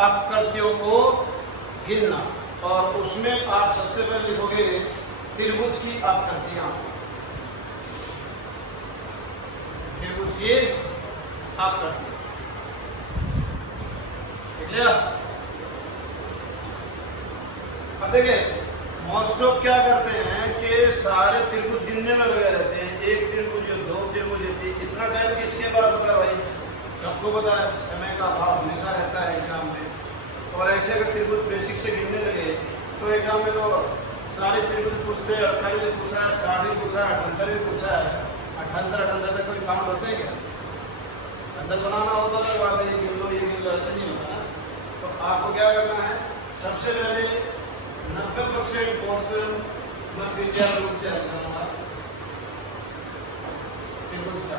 आकृतियों को गिनना, और उसमें आप सबसे पहले लिखोगे त्रिभुज की आकृतियां, त्रिभुज की आकृति। ठीक है? अब देखिए मोस्ट ऑफ क्या करते हैं कि सारे त्रिभुज गिनने में लगे रहते हैं, एक त्रिभुज, दो त्रिभुज, इतना टाइम किसके पास होता है भाई? सबको पता है, समय का अभाव हमेशा रहता है एग्जाम में। और ऐसे अगर त्रिभुज बेसिक से गिनने लगे तो एग्जाम में तो 40 त्रिभुज पूछते हैं, 48 पूछा है, 60 पूछा है, 78 भी पूछा है। 78 तक कोई काम होते हैं क्या? अंदर बनाना होता है, बात ये गिन लो, ये गिन लो, ऐसे नहीं होता ना। तो आपको क्या करना है, सबसे पहले 90% पोर्शन बस विचार रूप से रखना त्रिभुज का,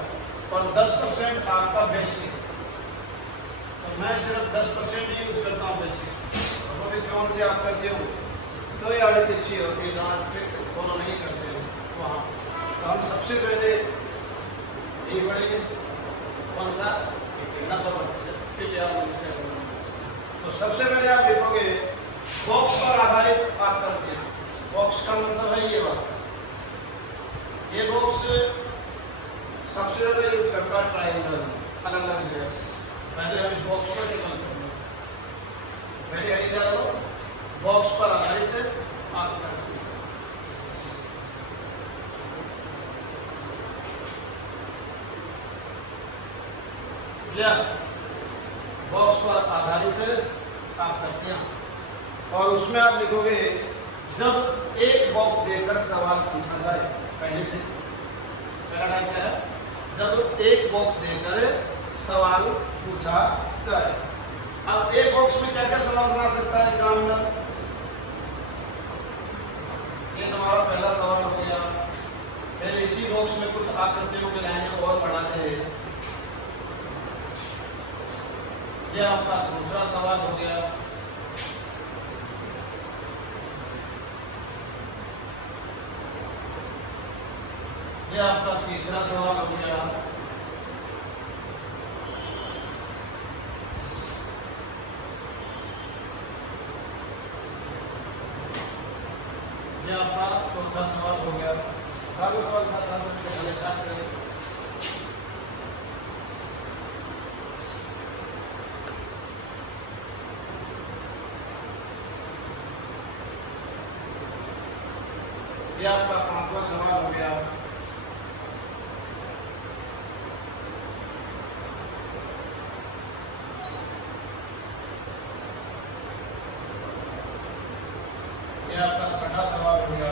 और 10% आपका बेसिक। तो मैं सिर्फ 10% ही यूज करता हूँ बेसिक, और वो भी कौन से आप करते हो तो ये आड़ी तिरछी होती है, जहाँ ट्रिक फॉलो नहीं करते हो वहाँ। तो हम सबसे पहले ये पढ़ेंगे कौन सा 90%। तो सबसे पहले आप देखोगे बॉक्स पर आधारित आकृतियां। बॉक्स का मतलब है ये वाला, ये बॉक्स सबसे ज्यादा यूज करता है ट्रायंगल में, अलग अलग जगह। पहले हम इस बॉक्स पर टिकल करेंगे, पहले यही क्या करो, बॉक्स पर आधारित आकृति। बॉक्स पर आधारित आकृतियां, और उसमें आप लिखोगे जब एक बॉक्स देकर सवाल पूछा जाए। पहला टाइप क्या है, जब एक बॉक्स देकर सवाल पूछा जाए। अब एक बॉक्स में क्या क्या सवाल बना सकता है एग्जामिनर? ये तुम्हारा पहला सवाल हो गया। फिर इसी बॉक्स में कुछ आकृतियों की लाइनें और बढ़ाते हैं, ये आपका दूसरा सवाल हो गया। ये आपका तीसरा सवाल हो गया। ये आपका चौथा सवाल हो गया। सारे सवाल साथ साथ करें। ये आपका पांचवा सवाल हो गया। ये आपका छठा सवाल हो गया।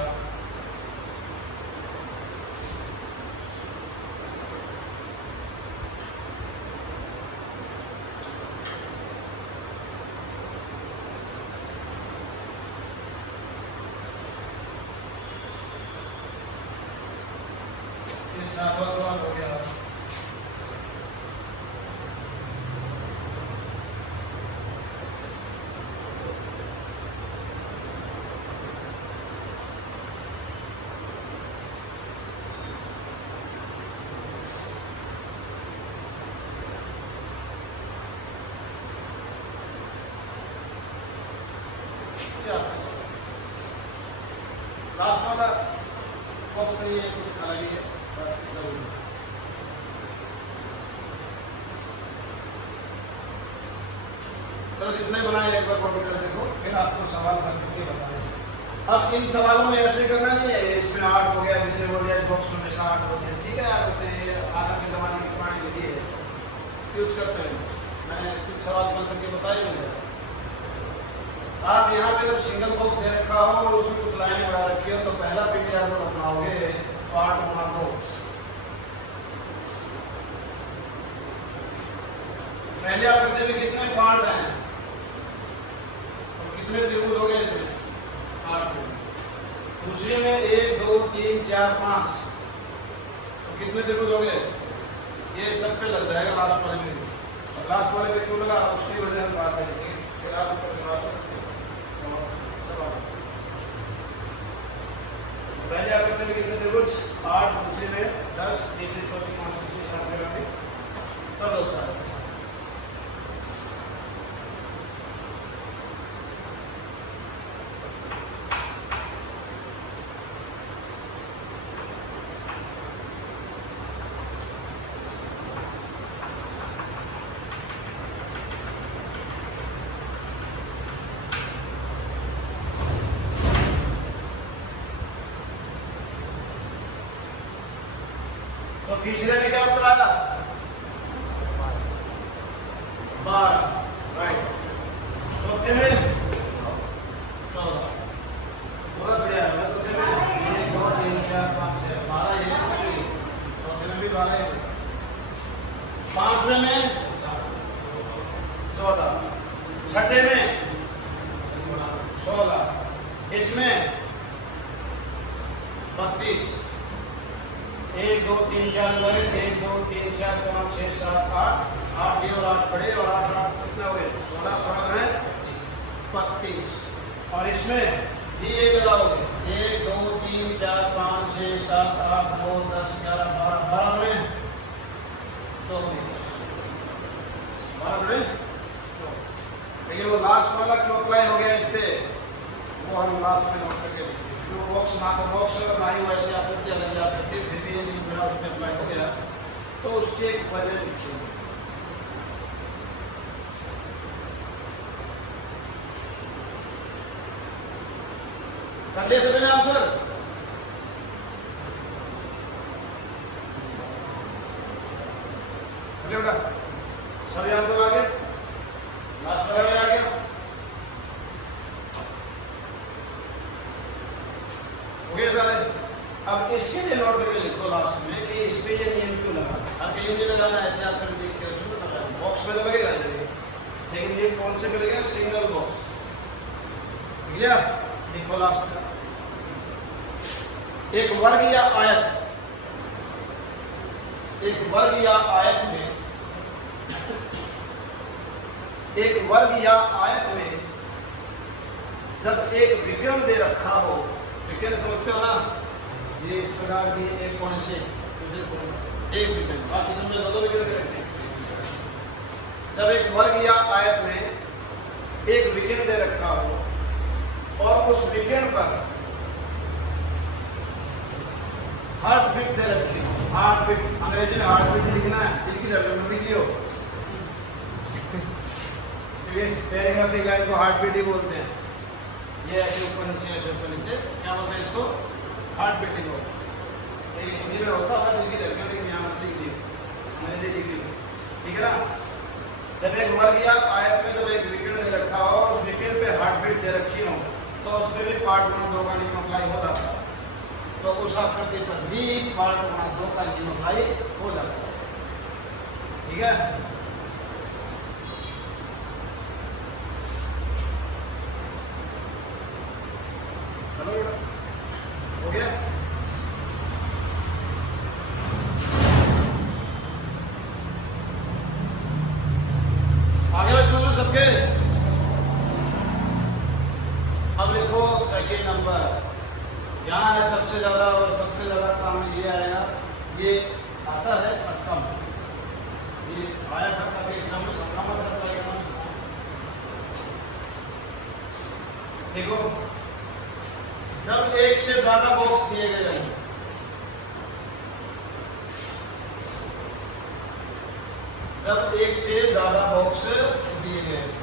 सातवां सवाल हो गया। लास्ट वाला बॉक्स नहीं है, कुछ अलग ही है। चलो जितने बनाए एक बार कॉपी कर देखो, फिर आपको सवाल करके बताएंगे। अब इन सवालों में ऐसे करना नहीं है, इसमें 8 हो गया, किसी ने बोल दिया इस बॉक्स में 8 हो गया, ठीक है यार, होते हैं आदम के जमाने की पुरानी विधि है, यूज करते हैं। मैंने कुछ सवाल कर करके बताए नहीं। आप यहाँ पे जब सिंगल बॉक्स दे रखा हो और उसमें कुछ लाइनें बढ़ा रखी हो, तो पहला पीटीआर को बनाओगे तो 8 गुना 2। पहले आप करते हुए कितने पार्ट हैं और कितने त्रिभुज हो गए इसमें? 8। दूसरे में 1 2 3 4 5, तो कितने त्रिभुज हो गए? ये सब पे लग जाएगा लास्ट वाले में। लास्ट वाले में क्यों लगा, उसकी वजह हम बात करेंगे। फिर आप ऊपर जवाब दे सकते हो। पहले आप करते हैं कितने त्रिभुज? 8, दूसरे में 10, तीसरे चौथी पांचवी सातवीं वाली तो 2 साल। तीसरे में क्या उत्तर आया? 12, राइट। चौथे में 14, बहुत बढ़िया है। चौथे में 1 2 3 4 5 6 12, ये चौथे में भी 12 है। पांचवें में 14, छठे में 16, इसमें 32, 1 2 3 4 लगे, 1 2 3 4 5 6 7 8, 8 ये और 8 बड़े, और 8 8 कितना हुए? 16 16 है 32। और इसमें ये लगाओगे 1 2 3 4 5 6 7 8 9 10 11 12, 12 में 24, 12 में 24। लेकिन वो लास्ट वाला क्यों अप्लाई हो गया इस पे, वो हम लास्ट में नोट करके लिखेंगे। जो बॉक्स ना तो बॉक्स अगर ना ही वैसे आप लोग क्या लग जाते थे, फिर भी ये नहीं मेरा उसमें अप्लाई हो गया, तो उसकी एक वजह लिखिए। कर लिया सभी ने आंसर? बेटा सभी आंसर आ गए? लास्ट वाला में आ गया? हो गया सारे? अब इसके लिए नोट करके लिखो लास्ट में कि इस पे ये नियम क्यों लगा। अब क्यों नहीं लगाना, ऐसे आप कर देखते हो, उसमें पता है बॉक्स में तो लगेगा, लेकिन ये कौन से पे लगेगा? Single box. ठीक है, लिखो लास्ट में। एक वर्ग या आयत, एक वर्ग या आयत में, एक वर्ग या आयत में जब एक विकर्ण दे रखा हो, विकर्ण समझते हो ना, ये इस प्रकार की एक कोने से एक विकर्ण, बाकी सब में दो विकर्ण दे रखते हैं। जब एक वर्ग या आयत में एक विकर्ण दे रखा हो और उस विकर्ण पर हार्ट बीट दे रखी हो, हार्ट बीट, अंग्रेजी में हार्ट बीट लिखना है, दिल की धड़कन लिख लियो। पैराग्राफिक लाइन को हार्ट बीट ही बोलते हैं। ये ऐसे ऊपर नीचे, ऐसे ऊपर नीचे, क्या बोलते हैं इसको? हार्ट बीटिंग होता है। हिंदी में होता है दिल की धड़कन, लेकिन यहाँ मत लिख लियो, अंग्रेजी लिख लियो, ठीक है ना। जब एक वर्ग या आयत में जब एक विकर्ण दे रखा हो और उस विकर्ण पे हार्ट बीट दे रखी हो, तो उसमें भी पार्ट 1 2 का नियम अप्लाई हो जाता है। तो उस आकृति पर भी पार्ट 1 2 का नियम अप्लाई हो जाता है। ठीक है, चलो हो गया। आगे बच्चों सबके। अब लिखो सेकंड नंबर, यहाँ है सबसे ज्यादा, और सबसे ज्यादा काम ये आएगा, ये आता है कम, ये आया था कि एग्जाम में संख्या मत आएगा। देखो, जब एक से ज्यादा बॉक्स दिए गए हैं, जब एक से ज्यादा बॉक्स दिए गए हैं,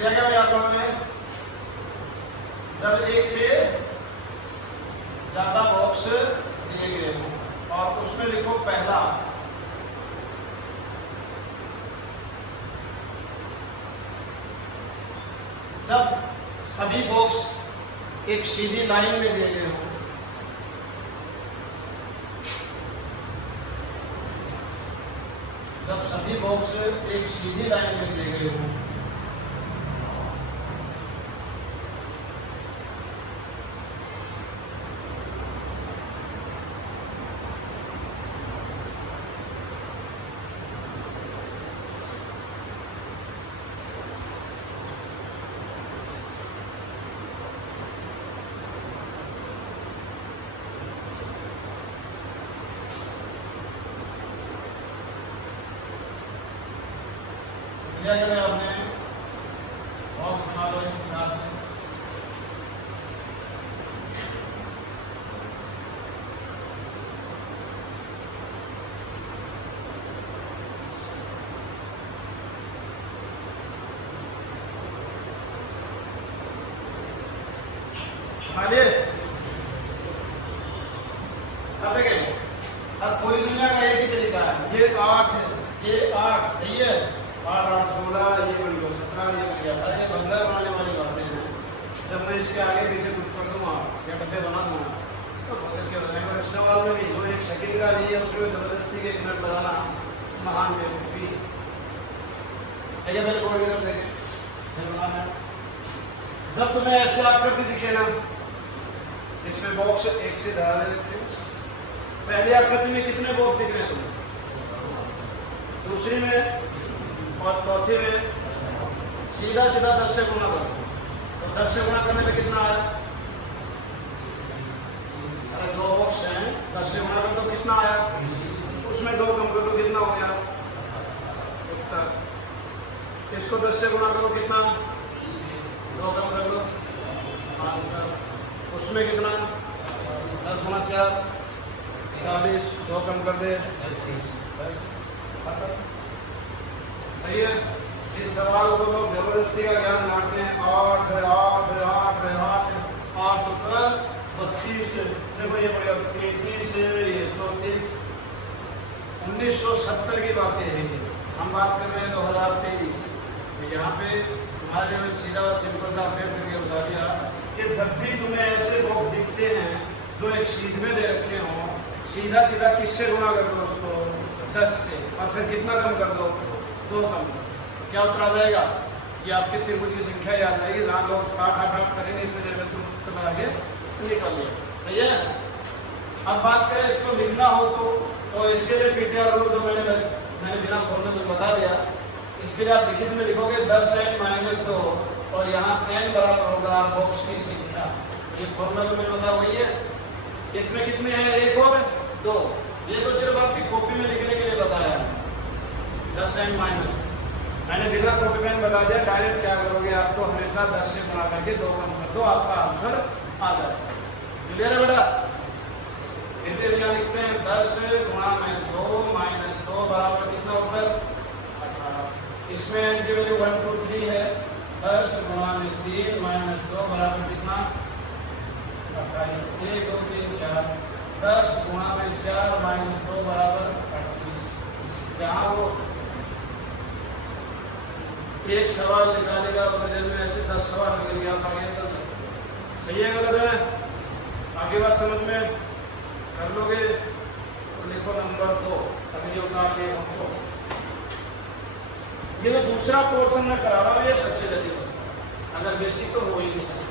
क्या क्या भाई आप लोगों ने? जब एक से ज्यादा बॉक्स दिए गए हो और उसमें लिखो पहला, जब सभी बॉक्स एक सीधी लाइन में दिए गए हो, जब सभी बॉक्स एक सीधी लाइन में दिए गए हो, क्या करें आपने बॉक्स बना लो इस प्रकार से। बना लिए। अब देखें, अब पूरी दुनिया का एक ही तरीका है, ये 8 है, ये 8 सही है, 8 8 16, ये बन गया 17, ये बन गया। अरे बंदर बनाने वाली बातें हैं। जब मैं इसके आगे पीछे कुछ कर दूंगा या डब्बे बना दूंगा तो बदल के बताएंगे। इस सवाल में भी जो 1 सेकंड का नहीं है उसमें जबरदस्ती के 1 मिनट बताना महान बेवकूफ़ी है। मेरे बोर्ड की तरफ देखें, जब तुम्हें ऐसे आकृति दिखे ना, इसमें बॉक्स 1 से डाल देते हैं। पहली आकृति में कितने बॉक्स दिख रहे हैं तुम्हें, दूसरी में और चौथी में सीधा सीधा 10 से गुणा करो, तो 10 से गुणा करने में कितना आया? अरे 2 बॉक्स हैं, 10 से गुणा कर दो कितना आया? उसमें 2 कम कर दो कितना हो गया? उत्तर। इसको 10 से गुणा करो कितना? 2 कम कर दो 5। उसमें कितना? 10 गुणा 4 40, 2 कम कर दे 10। सही है। इस सवाल को लोग जबरदस्ती का ज्ञान बांटते हैं। 8 है, 8 है, 8 है, 8 है, 8 ऊपर 32 है, देखो ये पड़ेगा 33 है, ये 34। 1970 की बातें हैं, हम बात कर रहे हैं 2023। यहाँ पे हमारे लिए सीधा सिंपल सा अपडेट करके बता दिया कि जब भी तुम्हें ऐसे बॉक्स दिखते हैं जो एक शीट में दे रखे हों, सीधा सीधा किससे गुणा कर दो उसको? 10 से, और फिर कितना कम कर दो? 2 कम। क्या उत्तर आ जाएगा? ये आपके त्रिभुज की संख्या याद आएगी। जहाँ लोग 8 8 8 करेंगे इतने देर में तुम आगे निकाल लिया। सही है। अब बात करें इसको लिखना हो तो इसके लिए पीटीआर रूल जो मैंने बिना खोलने तो बता दिया। इसके लिए आप लिखित में लिखोगे 10n - 2 और यहाँ n बराबर होगा बॉक्स की संख्या। ये फॉर्मूला जो मैंने बताया वही है। इसमें कितने हैं? 1 और 2। ये तो सिर्फ आपकी कॉपी में लिखने के लिए बताया है। 10n - मैंने बिना कॉपी पेन बता दिया। डायरेक्ट क्या करोगे? आपको हमेशा 10 से गुणा करके 2 कम कर दो, आपका आंसर आ जाएगा। क्लियर है बेटा? फिर यहाँ लिखते हैं 10 गुणा में 2 माइनस 2 बराबर कितना होगा? 18। इसमें n की वैल्यू 1 2 3 है। 10 गुणा में 3 माइनस 2 बराबर कितना? 28। 1 2 3 4। 10 गुणा में 4 माइनस 2 बराबर 38। जहाँ वो एक सवाल निकालेगा उतने देर में ऐसे 10 सवाल निकल गया। सही है गलत है? आगे बात समझ में कर लोगे तो लिखो नंबर 2। अभी जो उतार के हमको ये जो दूसरा पोर्शन में करा रहा हूँ ये सबसे जल्दी होता है। अगर बेसिक तो हो ही नहीं सकता।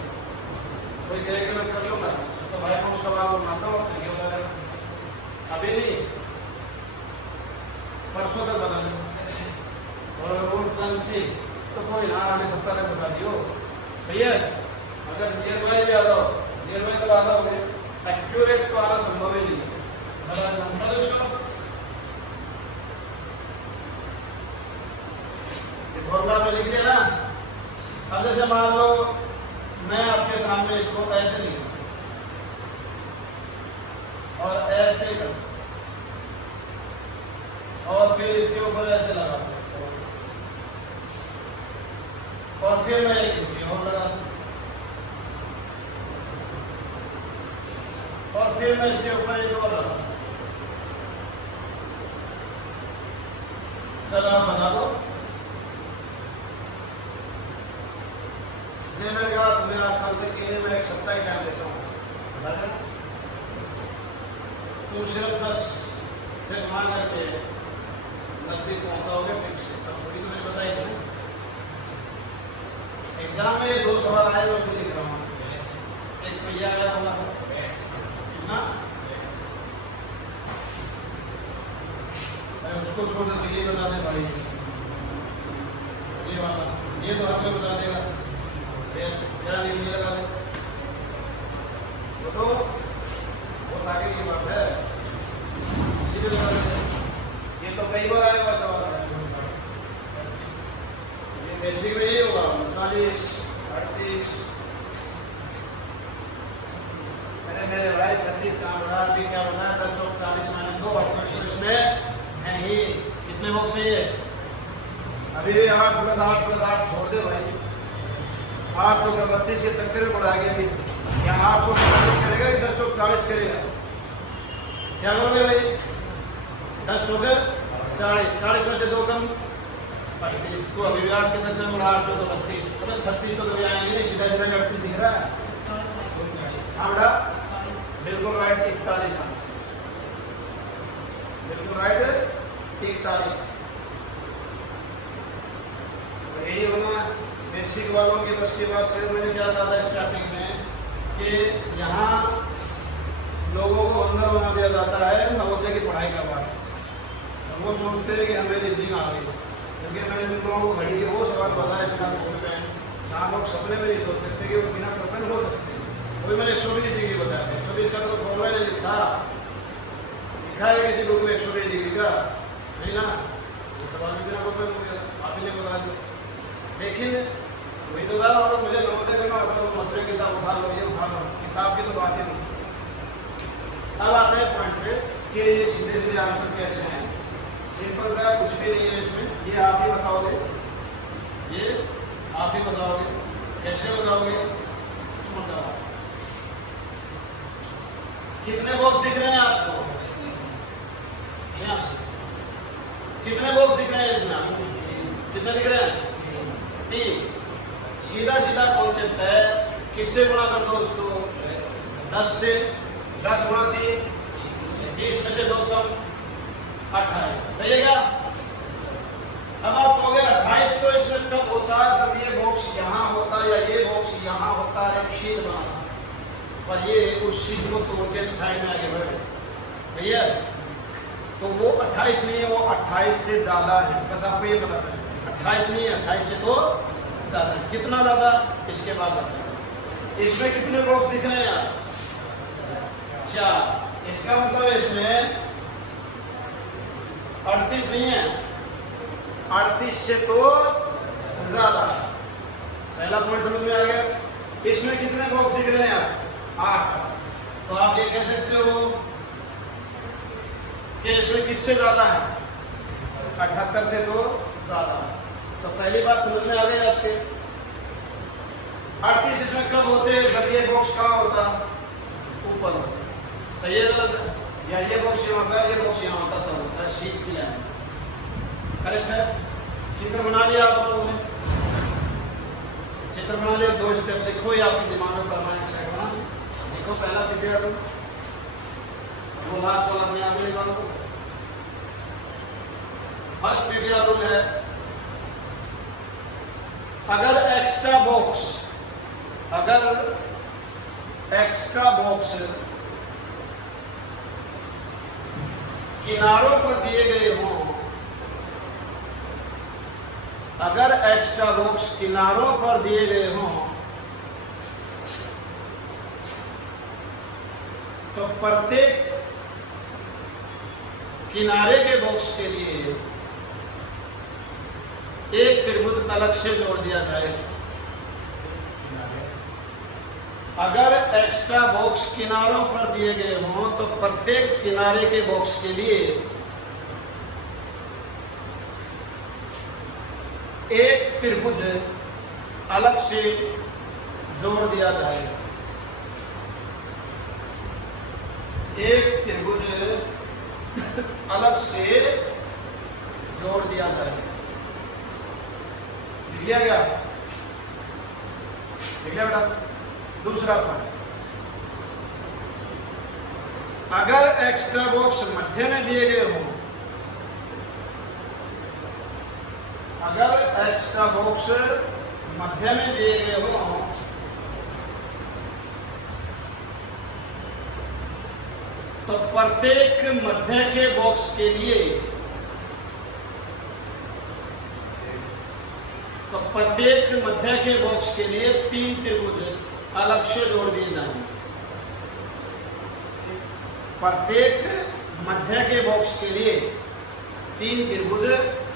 कोई कहे कि मैं कर लूँगा तो भाई हम सवाल बनाता हूँ तो ये होगा अभी नहीं, परसों तक बता दो। और रूल कल से तो कोई ना आगे 70 तक बता दियो। सही है। अगर नियर बाय भी आ जाओ, नियर बाय तक आ जाओगे, एक्यूरेट तो आना संभव ही नहीं है। फॉर्मूला में लिख दिया ना। अब जैसे मान लो मैं आपके सामने इसको ऐसे लिखूं और ऐसे कर और फिर इसके ऊपर ऐसे लगा और फिर मैं एक इंची और लगा और फिर मैं इसके ऊपर एक और लगा। चलो आप बता दो। तुम्हें कल तक के लिए मैं 1 सप्ताह ही टाइम देता हूँ। तुम सिर्फ 10 से मान करके नजदीक पहुँचाओगे फिक्स। थोड़ी तो मैंने बताई थी एग्जाम में 2 सवाल आए मैं लिख रहा हूँ। एक भैया आया होगा कितना, उसको छोड़ दे तो ये बता दे भाई, ये वाला ये तो हमें बता देगा। जरा ये लगा दे तो बहुत आगे की बात है। इसीलिए लगा दे। ये तो कई बार आएगा सवाल। ये बेसिक में ही होगा 39 38। मैंने मेरे भाई 36 काम बढ़ा अभी क्या बताया था 40 - 2 इसमें है ही कितने बॉक्स है ये? अभी 8 + 8 + 8 छोड़ दे भाई। 8 × 32 के चक्कर में बढ़ा गया अभी यहाँ 8 चौक 40 करेगा, इधर चौक 40 करेगा। क्या करोगे भाई? 10 चौक 40, 40 में से 2 कम 38। तो अभी भी 8 के चक्कर में 8 चौक 32, मतलब 36 तो कभी आएंगे नहीं, सीधा सीधा 38 दिख रहा है। हाँ बेटा, बिल्कुल राइट, 41, बिल्कुल राइट, 41। यही होना बेसिक वालों की बस की बात से। मैंने क्या कहा था स्टार्टिंग में कि यहाँ लोगों को अंदर बना दिया जाता है नवोदय की पढ़ाई का बात। वो सोचते हैं कि हमें रीजनिंग आ गई, क्योंकि मैंने जिन लोगों को घड़ी के वो सवाल बताया बिना पेन, जहाँ लोग सपने में नहीं सोच सकते कि वो बिना पेन हो सकते हैं। वही मैंने 120 डिग्री बताया था। 120 का तो फॉर्मूला नहीं लिखा है किसी बुक में 120 डिग्री का, नहीं ना। वो सवाल भी बिना पेन हो गया, आप ही ने बता दिया। लेकिन वही तो था, मुझे नवोदय करना होता है, वो मथुरे किताब उठा लो, ये उठा लो, किताब की तो बात ही नहीं। अब आते हैं पॉइंट पे कि ये सीधे सीधे आंसर कैसे हैं। सिंपल सा, कुछ भी नहीं है इसमें, ये आप ही बताओगे, ये आप ही बताओगे। कैसे बताओगे? बताओ। कितने बॉक्स दिख रहे हैं आपको? यहाँ से कितने बॉक्स दिख रहे हैं इसमें? कितने दिख रहे हैं? 3। सीधा सीधा कॉन्सेप्ट है, किससे गुणा कर दो उसको? 10 से। 10 गुणा 3, 30 में से 2 कम 28। सही है क्या? अब आप कहोगे 28 तो इसमें कब होता जब ये बॉक्स यहाँ होता या ये बॉक्स यहाँ होता है, शीट बनाना, पर ये उस शीट को तोड़ के साइड में आगे बढ़े। सही है? तो वो 28 नहीं है, वो 28 से ज्यादा है। बस आपको ये पता चले 28 नहीं है, 28 से तो ज्यादा। कितना ज्यादा इसके बाद बताएं। इसमें कितने बॉक्स दिख रहे हैं यार? 4। इसका मतलब इसमें 38 नहीं है, 38 से तो ज्यादा। पहला पॉइंट समझ में आ गया। इसमें कितने बॉक्स दिख रहे हैं यार? 8। तो आप ये कह सकते हो कि इसमें किससे ज्यादा है? 78 से तो ज्यादा। तो पहली बात समझ में आ गई आपके। 38 इसमें कब होते हैं? जब ये बॉक्स कहाँ होता? ऊपर होता। सही है गलत है? या ये बॉक्स यहाँ होता है, ये बॉक्स यहाँ होता, तो होता है शीट की लाइन। करेक्ट है? चित्र बना लिया आप लोगों ने? चित्र बना लिया। 2 स्टेप लिखो, ये आपके दिमाग में परमानेंट सेट होना। देखो, पहला प्रिपेयर करो, वो लास्ट वाला मैं आगे निकालो। फर्स्ट प्रिपेयर रूल है, अगर एक्स्ट्रा बॉक्स किनारों पर दिए गए हों, अगर एक्स्ट्रा बॉक्स किनारों पर दिए गए हों, तो प्रत्येक किनारे के बॉक्स के लिए एक त्रिभुज अलग से जोड़ दिया जाए। अगर एक्स्ट्रा बॉक्स किनारों पर दिए गए हों, तो प्रत्येक किनारे के बॉक्स के लिए एक त्रिभुज अलग से जोड़ दिया जाए। एक त्रिभुज अलग से जोड़ दिया जाए। लिया गया? लिख लिया बेटा? दूसरा पॉइंट, अगर एक्स्ट्रा बॉक्स मध्य में दिए गए हों, अगर एक्स्ट्रा बॉक्स मध्य में दिए गए हों, तो प्रत्येक मध्य के बॉक्स के लिए तीन त्रिभुज अलग से जोड़ दिए जाएंगे। प्रत्येक मध्य के बॉक्स के लिए 3 त्रिभुज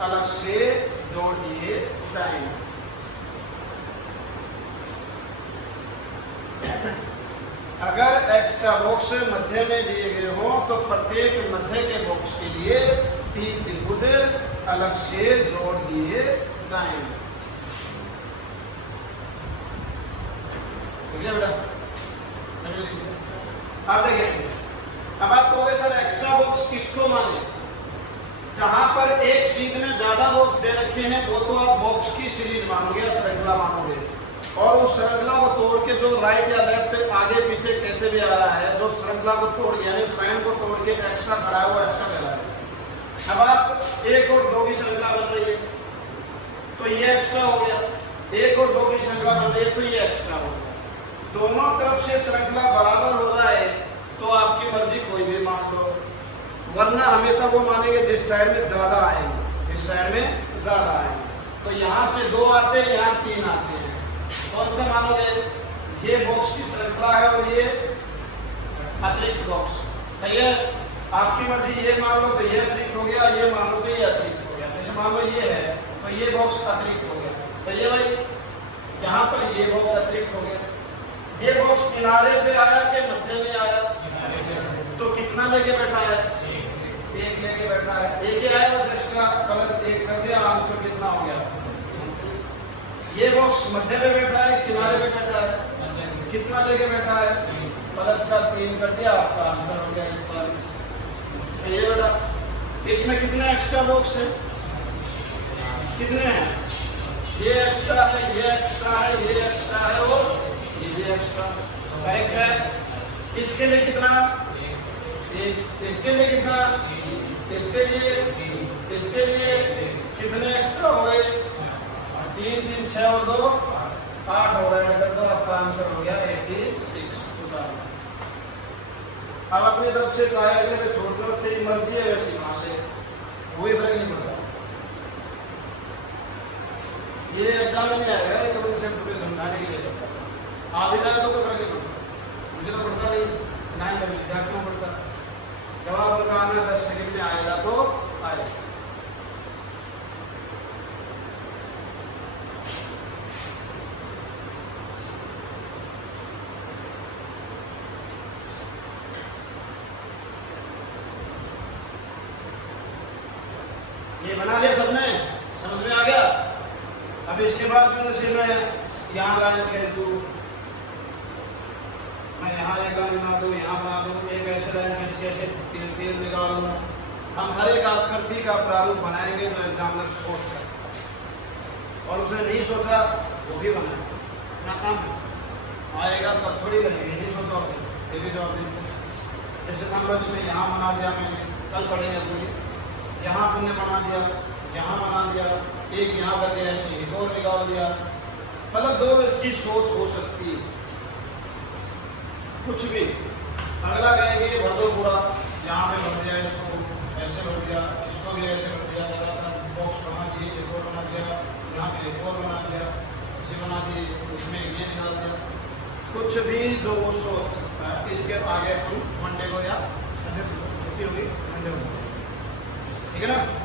अलग से जोड़ दिए जाएंगे। अगर एक्स्ट्रा बॉक्स मध्य में दिए गए हों, तो प्रत्येक मध्य के बॉक्स के लिए 3 त्रिभुज अलग से जोड़ दिए जाएंगे। ठीक है बेटा? आप देखेंगे, अब आप कहोगे सर एक्स्ट्रा बॉक्स किसको माने? जहां पर एक शीट में ज्यादा बॉक्स दे रखे हैं वो तो आप बॉक्स की सीरीज मानोगे या श्रृंखला मानोगे, और उस श्रृंखला को तोड़ के जो राइट या लेफ्ट आगे पीछे कैसे भी आ रहा है, जो श्रृंखला को तोड़ यानी फैन को तोड़ के एक्स्ट्रा खड़ा है वो एक्स्ट्रा कहलाएगा। अब आप 1 और 2 की श्रृंखला बन रही है तो ये एक्स्ट्रा हो गया, 1 और 2 की श्रृंखला बन रही है तो ये एक्स्ट्रा हो गया। दोनों तरफ से श्रृंखला बराबर हो रहा है तो आपकी मर्जी कोई भी मान लो, वरना हमेशा वो मानेंगे जिस साइड में ज्यादा आएंगे, इस साइड में ज्यादा आएंगे। तो यहाँ से 2 आते हैं, यहाँ 3 आते हैं, कौन सा मानोगे? ये बॉक्स की श्रृंखला है और ये अतिरिक्त बॉक्स, सही है। आपकी मर्जी, ये मान लो तो ये अतिरिक्त हो गया, ये मान लो तो ये अतिरिक्त हो गया। जैसे मान लो ये है तो ये बॉक्स अतिरिक्त हो गया, सही है भाई। यहाँ पर ये बॉक्स अतिरिक्त हो गया, ये बॉक्स किनारे पे आया कि मध्य में आया? तो कितना लेके बैठा है? 1 लेके बैठा है, 1 ही आया बस, एक्स्ट्रा प्लस 1 कर दिया, आंसर कितना हो गया? ये बॉक्स मध्य में बैठा है, किनारे पे बैठा है, कितना लेके बैठा है? प्लस का 3 कर दिया, आपका आंसर हो गया 41। सही है बेटा। इसमें कितने एक्स्ट्रा बॉक्स है? कितने हैं? ये एक्स्ट्रा है, ये एक्स्ट्रा है, ये एक्स्ट्रा है और ये भी एक्स्ट्रा, करेक्ट है। इसके लिए कितना? 1, इसके लिए कितना? इसके लिए कितने एक्स्ट्रा हो गए? 3 3 6 और 2 8 हो रहा है, तो आपका आंसर हो गया 86। अब अपनी तरफ से चाहे अगले पे छोड़ दो, तेरी मर्जी है वैसे मान ले, कोई फर्क नहीं पड़ता। ये एग्जाम में नहीं आएगा, ये तो मुझे तुम्हें समझाने के लिए आ भी जाए तो कोई फर्क नहीं पड़ता, मुझे तो पड़ता नहीं, ना ही मेरे विद्यार्थियों को पड़ता। जवाब उनका आना 10 सेकंड में आएगा तो आएगा। ये बना लिया सबने, समझ में आ गया? अब इसके बाद जैसे मैं यहाँ लाइन खींच दूँ, मैं यहाँ एक लाइन बना दूँ, यहाँ बना दूँ, एक ऐसे लाइन खींच के ऐसे तीर निकाल दूँ। हम हर एक आकृति का प्रारूप बनाएंगे जो एग्जामिनर सोच सकते, और उसने नहीं सोचा वो भी बनाए, ना काम आएगा तब थोड़ी करेंगे, नहीं सोचा उसे ये भी जवाब देंगे। जैसे मान लो इसमें यहाँ बना दिया मैंने, कल पढ़ेंगे पूरी, यहाँ तुमने बना दिया, यहाँ बना दिया, एक यहाँ करके ऐसे एक और निकाल दिया, मतलब 2 इसकी सोच हो सकती है, कुछ भी। अगला कहेंगे भर दो पूरा, यहाँ पे भर दिया, इसको ऐसे भर दिया, इसको भी ऐसे भर दिया, बॉक्स बना दिए, एक और बना दिया, यहाँ पे एक और बना दिया, इसे बना दिए, उसमें ये निकाल दिया, कुछ भी जो वो सोच सकता है। इसके आगे हम मंडे को या छुट्टी होगी मंडे को, ठीक है ना।